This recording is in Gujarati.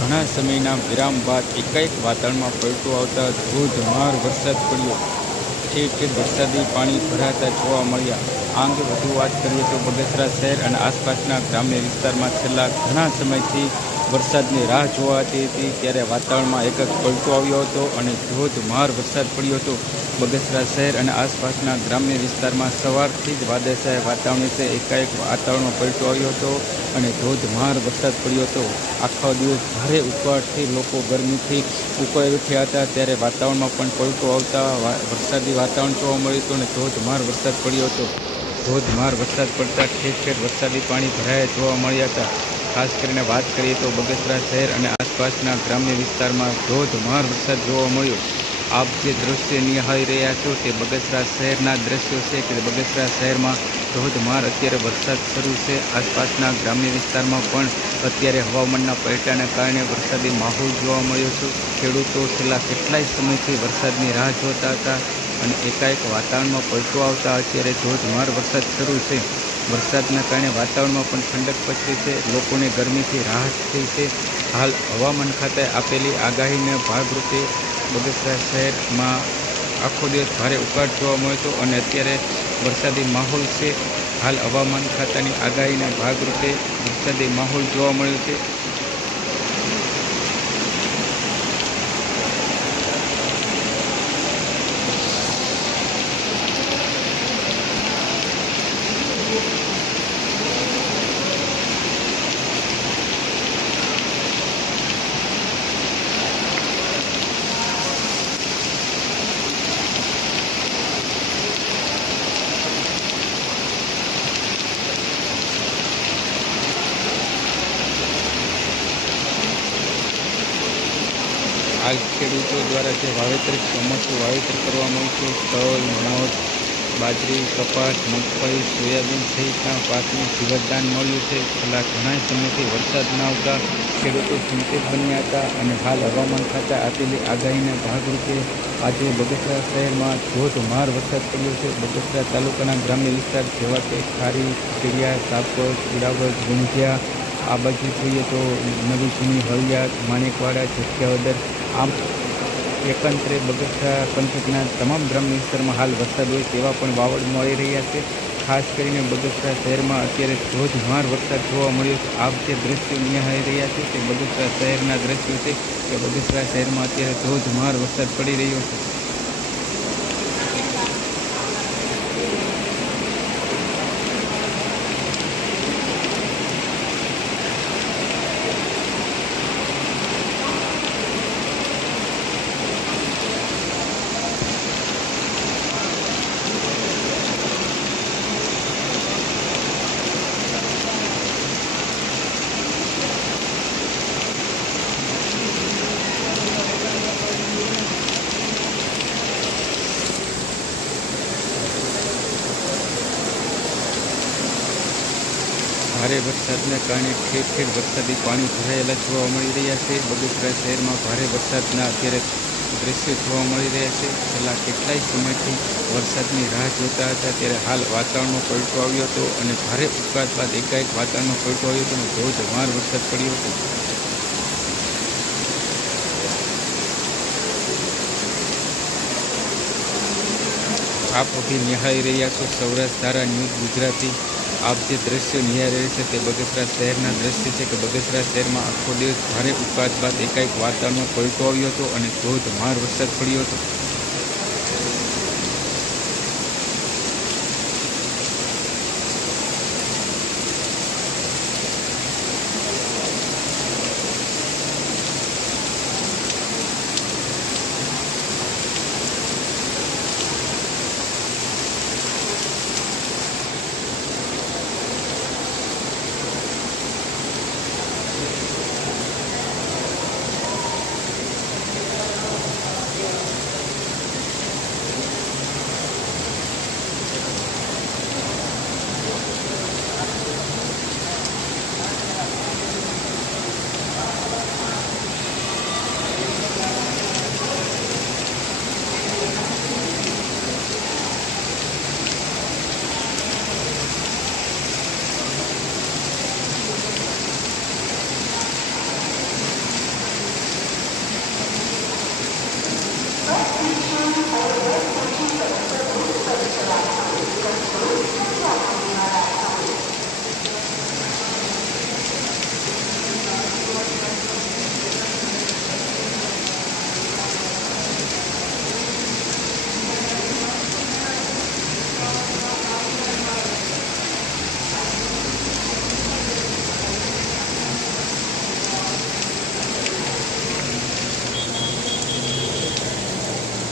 ઘણા સમયના વિરામ બાદ એકાએક વાતાવરણમાં પલટો આવતા ધોધમાર વરસાદ પડ્યો. ઠેર ઠેર વરસાદી પાણી ભરાતા જોવા મળ્યા. આ અંગે વધુ વાત કરીએ તો બગસરા શહેર અને આસપાસના ગ્રામ્ય વિસ્તારમાં છેલ્લા ઘણા સમયથી વરસાદની રાહ જોવાતી હતી ત્યારે વાતાવરણમાં એક જ પલટો આવ્યો હતો અને ધોધમાર વરસાદ પડ્યો હતો. બગસરા શહેર અને આસપાસના ગ્રામ્ય વિસ્તારમાં સવારથી જ વાદળછાયા વાતાવરણ વિશે એકાએક વાતાવરણમાં પલટો આવ્યો હતો અને ધોધમાર વરસાદ પડ્યો હતો. આખો દિવસ ભારે ઉકળાટથી લોકો ગરમીથી ઉકળાઈ ઉઠ્યા હતા, ત્યારે વાતાવરણમાં પણ પલટો આવતા વરસાદી વાતાવરણ જોવા મળ્યું હતું અને ધોધમાર વરસાદ પડ્યો હતો. ધોધમાર વરસાદ પડતા ઠેર ઠેર વરસાદી પાણી ભરાયા જોવા મળ્યા હતા. ખાસ કરીને વાત કરીએ તો બગસરા શહેર અને આસપાસના ગ્રામ્ય વિસ્તારમાં ધોધમાર વરસાદ જોવા મળ્યો. આપ જે દ્રશ્ય નિહાળી રહ્યા છો તે બગસરા શહેરના દ્રશ્યો છે કે બગસરા શહેરમાં ધોધમાર અત્યારે વરસાદ શરૂ છે. આસપાસના ગ્રામ્ય વિસ્તારમાં પણ અત્યારે હવામાનના પલટાને કારણે વરસાદી માહોલ જોવા મળ્યો છે. ખેડૂતો છેલ્લા કેટલાય સમયથી વરસાદની રાહ જોતા હતા અને એકાએક વાતાવરણમાં પલટો આવતા અત્યારે ધોધમાર વરસાદ શરૂ છે. વરસાદના કારણે વાતાવરણમાં પણ ઠંડક પસરી છે. લોકોને ગરમીથી રાહત થઈ છે. હાલ હવામાન ખાતે આપેલી આગાહીને ભાગરૂપે બગસરા શહેરમાં આખો દિવસ ભારે ઉકાળ જોવા મળ્યો હતો અને અત્યારે વરસાદી માહોલ છે. હાલ હવામાન ખાતાની આગાહીના ભાગરૂપે વરસાદી માહોલ જોવા મળ્યો છે. હાલ ખેડૂતો દ્વારા જે વાવેતર ચોમાસું વાવેતર કરવામાં આવ્યું છે તલ મગ બાજરી, કપાસ, મગફળી, સોયાબીન સહિતના પાકને જીવતદાન મળ્યું છે. છેલ્લા ઘણા સમયથી વરસાદ ન આવતા ખેડૂતો ચિંતિત બન્યા હતા અને હાલ હવામાન ખાતા આપેલી આગાહીના ભાગરૂપે આજે બગસરા શહેરમાં ધોધમાર વરસાદ પડ્યો છે. બગસરા તાલુકાના ગ્રામ્ય વિસ્તાર જેવા કે ખારી ચીડિયા સાપર ઉડાવર ગુંજિયા આ બાજુ જોઈએ તો નવી જૂની હળિયાત માણેકવાડા જખિયાવદર આમ એકંતરે બગસરા પંથકના તમામ ગ્રામ્ય વિસ્તારમાં હાલ વરસાદ હોય તેવા પણ વાવડ મળી રહ્યા છે. ખાસ કરીને બગસરા શહેરમાં અત્યારે ધોધમાર વરસાદ જોવા મળ્યો છે. આ જે દ્રશ્યો નિહાળી રહ્યા છે તે બગસરા શહેરના દ્રશ્યો છે કે બગસરા શહેરમાં અત્યારે ધોધમાર વરસાદ પડી રહ્યો છે. ભારે વરસાદને કારણે ઠેર ઠેર વરસાદી પાણી ભરાયેલા જોવા મળી રહ્યા છે. બગસરા શહેરમાં ભારે વરસાદના અત્યારે દ્રશ્યો જોવા મળી રહ્યા છે. છેલ્લા કેટલાય સમયથી વરસાદની રાહ જોતા હતા. ત્યારે હાલ વાતાવરણમાં પલટો આવ્યો હતો અને ભારે ઉકાળ બાદ એકાએક વાતાવરણમાં પલટો આવ્યો હતો અને ધોધમાર વરસાદ પડ્યો હતો. આપ અભી નિહાળી રહ્યા છો સૌરાષ્ટ્ર ધારા ન્યૂઝ ગુજરાતી. આપ જે દ્રશ્યો નિહાળી રહ્યા છે તે બગસરા શહેરના દ્રશ્ય છે કે બગસરા શહેરમાં આખો દિવસ ભારે ઉકાત બાદ એકાએક વાતાવરણમાં પલટો આવ્યો હતો અને ધોધમાર વરસાદ પડ્યો હતો.